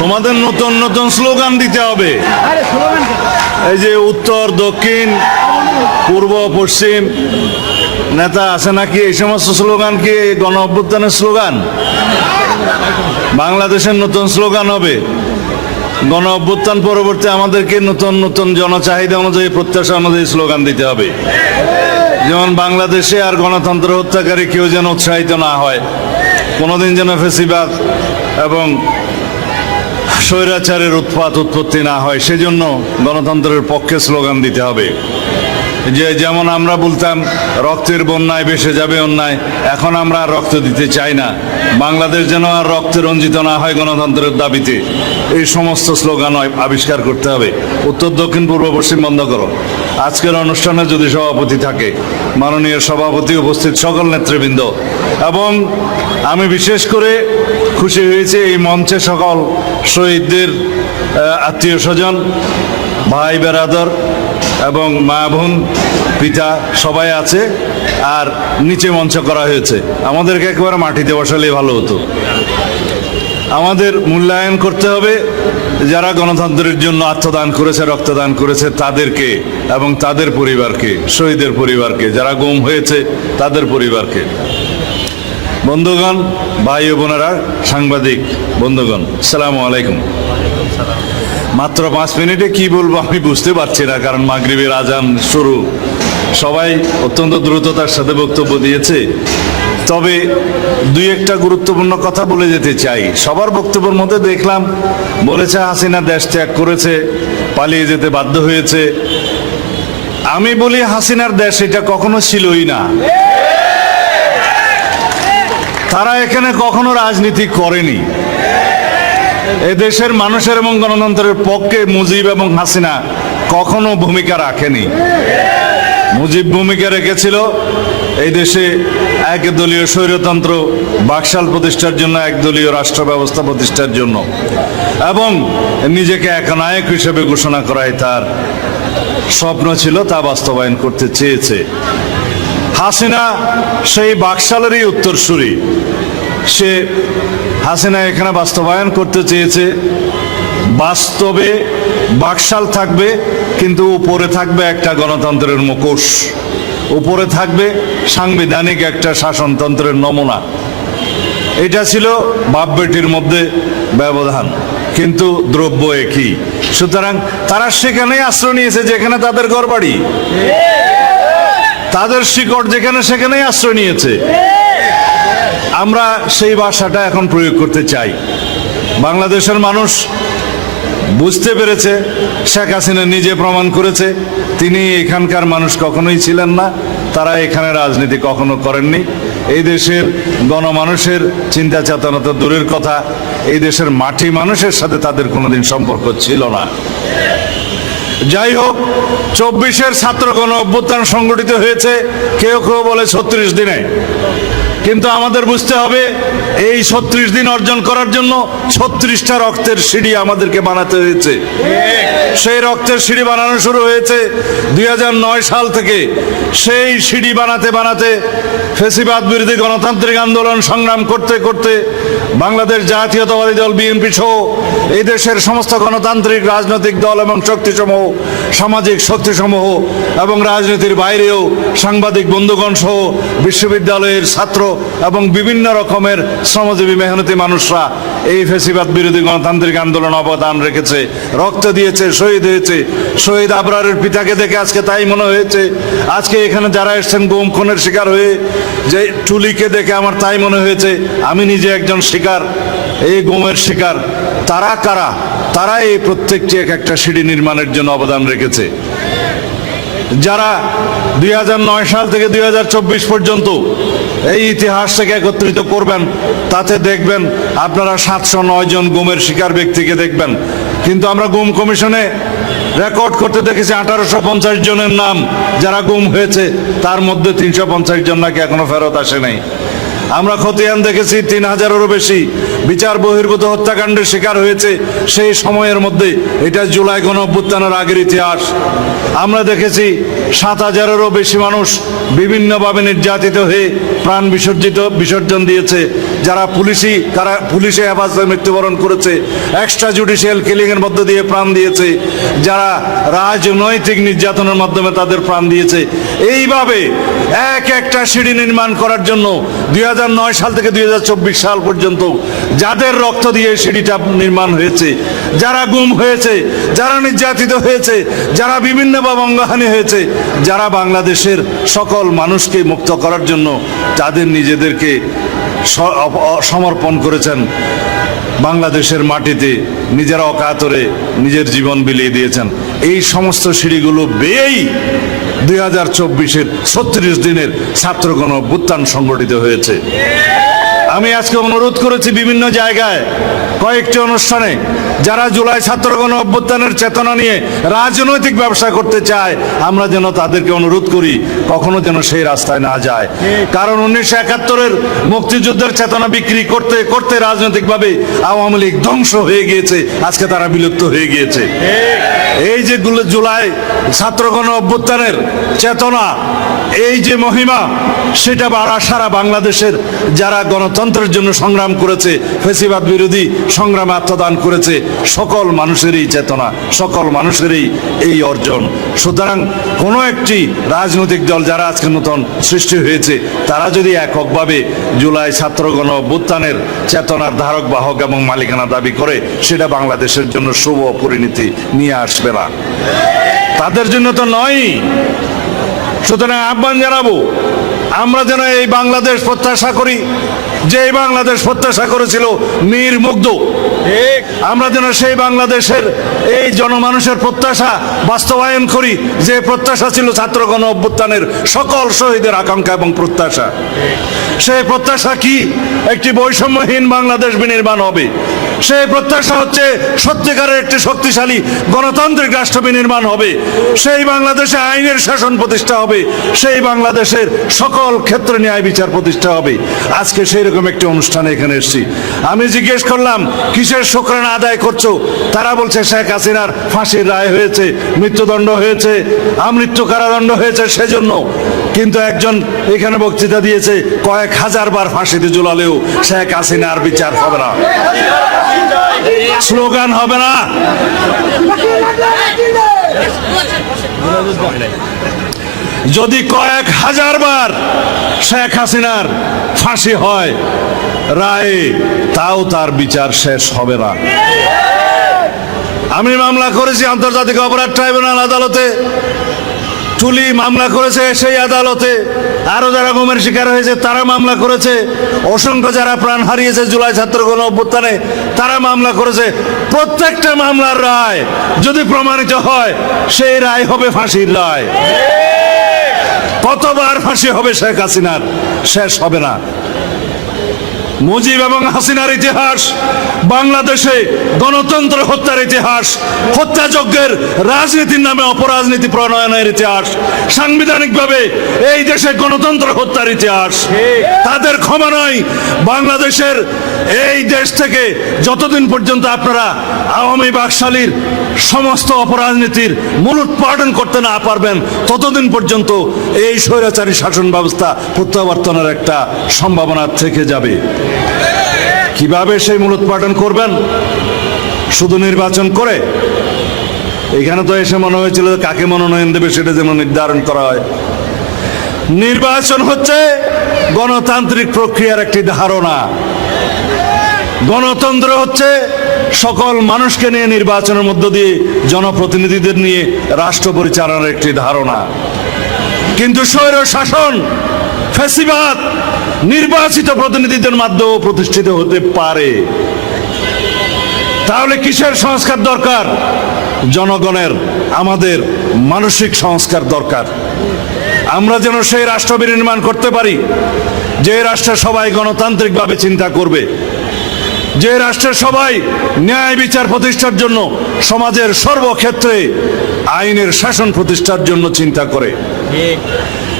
তোমাদের নতুন নতুন স্লোগান দিতে হবে। এই যে উত্তর দক্ষিণ পূর্ব পশ্চিম নেতা আছে নাকি, এই সমস্ত স্লোগান কি গণ অভ্যুত্থানের স্লোগান? বাংলাদেশের নতুন স্লোগান হবে গণ অভ্যুত্থান পরবর্তী আমাদেরকে নতুন নতুন জনচাহিদা অনুযায়ী প্রত্যাশা অনুযায়ী স্লোগান দিতে হবে। যেমন বাংলাদেশে আর গণতন্ত্র হত্যাকারী কেউ যেন উৎসাহিত না হয়, কোনোদিন যেন ফেসিবাদ এবং স্বৈরাচারের উৎপত্তি না হয়, সেজন্য গণতন্ত্রের পক্ষে স্লোগান দিতে হবে। যেমন আমরা বলতাম রক্তের বন্যায় ভেসে যাবে অন্যায়, এখন আমরা আর রক্ত দিতে চাই না। বাংলাদেশ যেন আর রক্তে রঞ্জিত না হয় গণতন্ত্রের দাবিতে, এই সমস্ত স্লোগান আবিষ্কার করতে হবে। উত্তর দক্ষিণ পূর্ব পশ্চিম বন্ধ করো। আজকের অনুষ্ঠানে যদি সভাপতি থাকে, মাননীয় সভাপতি, উপস্থিত সকল নেতৃবৃন্দ, এবং আমি বিশেষ করে খুশি হয়েছি এই মঞ্চে সকল শহীদদের আত্মীয় স্বজন, ভাই বেরাদর এবং মা বোন পিতা সবাই আছে, আর নিচে মঞ্চ করা হয়েছে। আমাদেরকে একেবারে মাটিতে বসালেই ভালো হতো। আমাদের মূল্যায়ন করতে হবে যারা গণতন্ত্রের জন্য আত্মদান করেছে, রক্তদান করেছে তাদেরকে, এবং তাদের পরিবারকে, শহীদের পরিবারকে, যারা গুম হয়েছে তাদের পরিবারকে। বন্ধুগণ, ভাই ও বোনেরা, সাংবাদিক বন্ধুগণ, আসসালামু আলাইকুম। মাত্র 5 মিনিটে কি বলবো আমি বুঝতে পারছি না, কারণ মাগরিবের আজান শুরু। সবাই অত্যন্ত দ্রুততার সাথে বক্তব্য দিয়েছে, তবে দুই একটা গুরুত্বপূর্ণ কথা বলে যেতে চাই। সবার বক্তব্যের মধ্যে দেখলাম বলেছে হাসিনা দেশ ত্যাগ করেছে, পালিয়ে যেতে বাধ্য হয়েছে। আমি বলি হাসিনার দেশ এটা কখনো ছিলই না। তারা এখানে কখনো রাজনীতি করেনি। এদেশের মানুষের এবং গণতন্ত্রের পক্ষে মুজিব এবং হাসিনা কখনো ভূমিকা রাখেনি। মুজিব ভূমিকা রেখেছিল এই দেশে একদলীয় স্বৈরতন্ত্র বাকশাল প্রতিষ্ঠার জন্য, একদলীয় রাষ্ট্র ব্যবস্থা প্রতিষ্ঠার জন্য, এবং নিজেকে একনায়ক হিসেবে ঘোষণা করাই তার স্বপ্ন ছিল, তা বাস্তবায়ন করতে চেয়েছে। হাসিনা সেই বাকশালেরই উত্তরসূরি। হাসিনা এখানে বাস্তবায়ন করতে চেয়েছে। বাস্তবে বাকশাল থাকবে, কিন্তু উপরে থাকবে একটা গণতন্ত্রের মুখোশ, উপরে থাকবে সাংবিধানিক একটা শাসনতন্ত্রের নমুনা। এটা ছিল বাপ বেটির মধ্যে ব্যবধান, কিন্তু দ্রব্য একই। সুতরাং তারা সেখানেই আশ্রয় নিয়েছে যেখানে তাদের ঘরবাড়ি, তাদের শিকড় যেখানে, সেখানেই আশ্রয় নিয়েছে। আমরা সেই ভাষাটা এখন প্রয়োগ করতে চাই। বাংলাদেশের মানুষ বুঝতে পেরেছে, শেখ হাসিনা নিজে প্রমাণ করেছে তিনি এখানকার মানুষ কখনোই ছিলেন না, তারা এখানে রাজনীতি কখনো করেননি। এই দেশের গণমানুষের চিন্তা চেতনা তো দূরের কথা, এই দেশের মাটি মানুষের সাথে তাদের কোনোদিন সম্পর্ক ছিল না। যাই হোক, 24-এর ছাত্র গণ অভ্যুত্থান সংগঠিত হয়েছে, কেউ কেউ বলে 36 দিনে, কিন্তু আমাদের বুঝতে হবে এই 36 দিন অর্জন করার জন্য 36টা রক্তের সিঁড়ি আমাদেরকে বানাতে হয়েছে। সেই রক্তের সিঁড়ি বানানো শুরু হয়েছে 2009 সাল থেকে। সেই সিঁড়ি বানাতে বানাতে ফ্যাসিবাদ বিরোধী গণতান্ত্রিক আন্দোলন সংগ্রাম করতে করতে বাংলাদেশ জাতীয়তাবাদী দল বিএনপি সহ এই দেশের সমস্ত গণতান্ত্রিক রাজনৈতিক দল এবং শক্তিসমূহ, সামাজিক শক্তিসমূহ এবং রাজনীতির বাইরেও সাংবাদিক বন্ধুগণ সহ বিশ্ববিদ্যালয়ের ছাত্র এবং বিভিন্ন রকমের শ্রমজীবী মেহনতি মানুষরা এই ফ্যাসিবাদ বিরোধী গণতান্ত্রিক আন্দোলন অবদান রেখেছে, রক্ত দিয়েছে, শহীদ হয়েছে। শহীদ আবরারের পিতাকে দেখে আজকে তাই মনে হয়েছে। আজকে এখানে যারা এসছেন গুম খুনের শিকার হয়ে, যে টুলিকে দেখে আমার তাই মনে হয়েছে আমি নিজে একজন শিকার, এই গুমের শিকার। তারা কারা? তারা এই প্রত্যেকটি এক একটা সিঁড়ি নির্মাণের জন্য অবদান রেখেছে। যারা 2009 সাল থেকে 2024 পর্যন্ত এই ইতিহাস থেকে একত্রিত করবেন, তাতে দেখবেন আপনারা 709 জন গুমের শিকার ব্যক্তিকে দেখবেন। কিন্তু আমরা গুম কমিশনে রেকর্ড করতে দেখেছি 1850 জনের নাম যারা গুম হয়েছে, তার মধ্যে 350 জন নাকি এখনো ফেরত আসে নাই। আমরা খতিয়ান দেখেছি 3000-এরও বেশি বিচার বহির্ভূত হত্যাকাণ্ডের শিকার হয়েছে সেই সময়ের মধ্যে। এটা জুলাই গণঅভ্যুত্থানের আগের ইতিহাস। আমরা দেখেছি 7000-এরও বেশি মানুষ বিভিন্নভাবে নির্যাতিত হয়ে প্রাণ বিসর্জন দিয়েছে, যারা পুলিশে হেফাজতে মৃত্যুবরণ করেছে, এক্সট্রা জুডিশিয়াল কিলিং এর মধ্য দিয়ে প্রাণ দিয়েছে, যারা রাজনৈতিক নির্যাতনের মাধ্যমে তাদের প্রাণ দিয়েছে। এইভাবে একটা সিঁড়ি নির্মাণ করার জন্য 2009 সাল থেকে 2024 সাল পর্যন্ত যাদের রক্ত দিয়ে সিঁড়িটা নির্মাণ হয়েছে, যারা গুম হয়েছে, যারা নির্যাতিত হয়েছে, যারা বিভিন্নভাবে অঙ্গহানি হয়েছে, যারা বাংলাদেশের সকল মানুষকে মুক্ত করার জন্য তাদের নিজেদেরকে সমর্পণ করেছেন, বাংলাদেশের মাটিতে নিজেরা অকাতরে নিজের জীবন বিলিয়ে দিয়েছেন, এই সমস্ত সিঁড়িগুলো বেয়েই 2024-এর 36 দিনের ছাত্র গণঅভ্যুত্থান সংগঠিত হয়েছে। আমি আজকে অনুরোধ করেছি বিভিন্ন জায়গায় কয়েকটি অনুষ্ঠানে, যারা জুলাই ছাত্র গণঅভ্যুত্থানের চেতনা নিয়ে রাজনৈতিক ব্যবসা করতে চায়, আমরা যেন তাদেরকে অনুরোধ করি কখনো যেন সেই রাস্তায় না যায়। কারণ 1971-এর মুক্তিযুদ্ধের চেতনা বিক্রি করতে করতে রাজনৈতিকভাবে আওয়ামী লীগ ধ্বংস হয়ে গিয়েছে, আজকে তারা বিলুপ্ত হয়ে গিয়েছে। এই যে জুলাই ছাত্র গণঅভ্যুত্থানের চেতনা, এই যে মহিমা, সেটা সারা বাংলাদেশের যারা গণতন্ত্রের জন্য সংগ্রাম করেছে, ফ্যাসিবাদ বিরোধী সংগ্রামে আত্মদান করেছে, সকল মানুষেরই চেতনা, সকল মানুষেরই এই অর্জন। সুতরাং কোনো একটি রাজনৈতিক দল যারা আজকে নতুন সৃষ্টি হয়েছে, তারা যদি এককভাবে জুলাই ছাত্র গণঅভ্যুত্থানের চেতনার ধারক বাহক এবং মালিকানা দাবি করে, সেটা বাংলাদেশের জন্য শুভ পরিণতি নিয়ে আসবে না, তাদের জন্য তো নয়। সুতরাং আহ্বান জানাবো, আমরা যেন এই বাংলাদেশ প্রত্যাশা করি, যে বাংলাদেশ প্রত্যাশা করেছিল মীর মুগ্ধ, আমরা যেন সেই বাংলাদেশের এই জনমানুষের প্রত্যাশা বাস্তবায়ন করি, যে প্রত্যাশা ছিল ছাত্র গণঅভ্যুত্থানের সকল শহীদের আকাঙ্ক্ষা এবং প্রত্যাশা। সেই প্রত্যাশা কি? একটি বৈষম্যহীন বাংলাদেশ বিনির্মাণ হবে। সেই প্রত্যাশা হচ্ছে সত্যিকারের একটি শক্তিশালী গণতান্ত্রিক রাষ্ট্র বিনির্মাণ হবে। সেই বাংলাদেশে আইনের শাসন প্রতিষ্ঠা হবে, সেই বাংলাদেশের সকল ক্ষেত্রে ন্যায় বিচার প্রতিষ্ঠা হবে। আজকে সেই রকম একটি অনুষ্ঠানে এখানে এসেছি। আমি জিজ্ঞেস করলাম কিসের শুকরানা আদায় করছো? তারা বলছে শেখ হাসিনার ফাঁসির রায় হয়েছে, মৃত্যুদণ্ড হয়েছে, আমৃত্যু কারাদণ্ড হয়েছে সেজন্য। কিন্তু একজন এখানে বক্তৃতা দিয়েছে, কয়েক হাজার বার ফাঁসিতে ঝুলালেও শেখ হাসিনার বিচার হবে না, স্লোগান হবে না। যদি কয়েক হাজার বার শেখ হাসিনার ফাঁসি হয় রায়ে, তাও তার বিচার শেষ হবে না। আমি মামলা করেছি আন্তর্জাতিক অপরাধ ট্রাইব্যুনাল আদালতে, টুলি মামলা করেছে সেই আদালতে, আরো যারা গুমের শিকার হয়েছে তারা মামলা করেছে, অসংখ্য যারা প্রাণ হারিয়েছে জুলাই ছাত্র গণঅভ্যুত্থানে তারা মামলা করেছে। প্রত্যেকটা মামলার রায় যদি প্রমাণিত হয়, সেই রায় হবে ফাঁসির রায়। কতবার ফাঁসি হবে শেখ হাসিনার, শেষ হবে না। মুজিব এবং হাসিনার ইতিহাস বাংলাদেশে গণতন্ত্র হত্যার ইতিহাস, হত্যাযজ্ঞের রাজনীতির নামে অপরাজনীতি প্রণয়নের ইতিহাস, সাংবিধানিকভাবে এই দেশে গণতন্ত্র হত্যার ইতিহাস। তাদের ক্ষমা নয়। বাংলাদেশের এই দেশ থেকে যতদিন পর্যন্ত আপনারা আওয়ামী বাকশালীর সমস্ত অপরাজনীতির মূলোৎপাটন করতে না পারবেন, ততদিন পর্যন্ত এই স্বৈরাচারী শাসন ব্যবস্থা প্রত্যাবর্তনের একটা সম্ভাবনা থেকে যাবে। কিভাবে সেই মূলোৎপাটন করবেন? শুধু নির্বাচন করে? এখানে তো এসে মনে হয়েছিল কাকে মনোনয়ন দেবে সেটা যেন নির্ধারণ করা হয়। নির্বাচন হচ্ছে গণতান্ত্রিক প্রক্রিয়ার একটি ধারণা। গণতন্ত্র হচ্ছে সকল মানুষকে নিয়ে নির্বাচনের মধ্য দিয়ে জনপ্রতিনিধিদের নিয়ে রাষ্ট্র পরিচালনার একটি ধারণা। কিন্তু স্বৈর শাসন, ফ্যাসিবাদ নির্বাচিত প্রতিনিধিদের মাধ্যমে প্রতিষ্ঠিত হতে পারে। তাহলে কিসের সংস্কার দরকার? জনগণের, আমাদের মানসিক সংস্কার দরকার। আমরা যেন সেই রাষ্ট্র বিনির্মাণ করতে পারি যে রাষ্ট্রে সবাই গণতান্ত্রিকভাবে চিন্তা করবে, যে রাষ্ট্রের সবাই ন্যায় বিচার প্রতিষ্ঠার জন্য সমাজের সর্বক্ষেত্রে আইনের শাসন প্রতিষ্ঠার জন্য চিন্তা করে।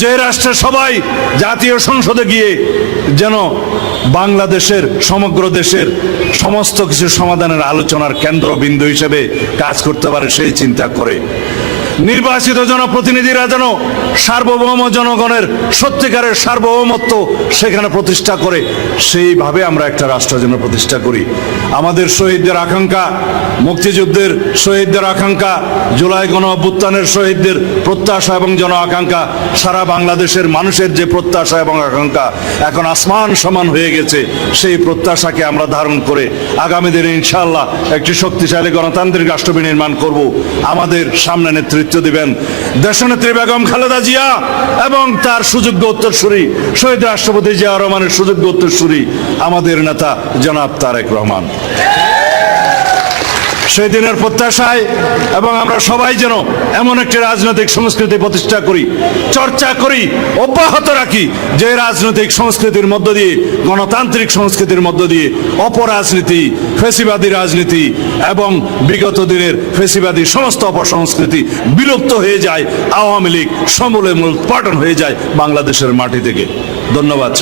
যে রাষ্ট্রে সবাই জাতীয় সংসদে গিয়ে যেন বাংলাদেশের সমগ্র দেশের সমস্ত কিছু সমাধানের আলোচনার কেন্দ্রবিন্দু হিসেবে কাজ করতে পারে সেই চিন্তা করে, নির্বাচিত জনপ্রতিনিধিরা যেন সার্বভৌম জনগণের সত্যিকারের সার্বভৌমত্ব সেখানে প্রতিষ্ঠা করে, সেইভাবে আমরা একটা রাষ্ট্র যেন প্রতিষ্ঠা করি। আমাদের শহীদদের আকাঙ্ক্ষা, মুক্তিযুদ্ধের শহীদদের আকাঙ্ক্ষা, জুলাই গণ অভ্যুত্থানের শহীদদের প্রত্যাশা এবং জন আকাঙ্ক্ষা, সারা বাংলাদেশের মানুষের যে প্রত্যাশা এবং আকাঙ্ক্ষা এখন আসমান সমান হয়ে গেছে, সেই প্রত্যাশাকে আমরা ধারণ করে আগামী দিনে ইনশাআল্লাহ একটি শক্তিশালী গণতান্ত্রিক রাষ্ট্র বিনির্মাণ করব। আমাদের সামনে নেতৃত্ব দিবেন দেশনেত্রী বেগম খালেদা জিয়া এবং তার সুযোগ্য উত্তরসূরি শহীদ রাষ্ট্রপতি জিয়া রহমানের সুযোগ্য উত্তরসূরি আমাদের নেতা জনাব তারেক রহমান। সেই দিনের প্রত্যাশায় এবং আমরা সবাই যেন এমন একটি রাজনৈতিক সংস্কৃতি প্রতিষ্ঠা করি, চর্চা করি, অব্যাহত রাখি, যে রাজনৈতিক সংস্কৃতির মধ্য দিয়ে, গণতান্ত্রিক সংস্কৃতির মধ্য দিয়ে অপরাজনীতি, ফেসিবাদী রাজনীতি এবং বিগত দিনের ফেসিবাদী সমস্ত অপসংস্কৃতি বিলুপ্ত হয়ে যায়, আওয়ামী লীগ সমূলে মূল পাটন হয়ে যায় বাংলাদেশের মাটি থেকে। ধন্যবাদ।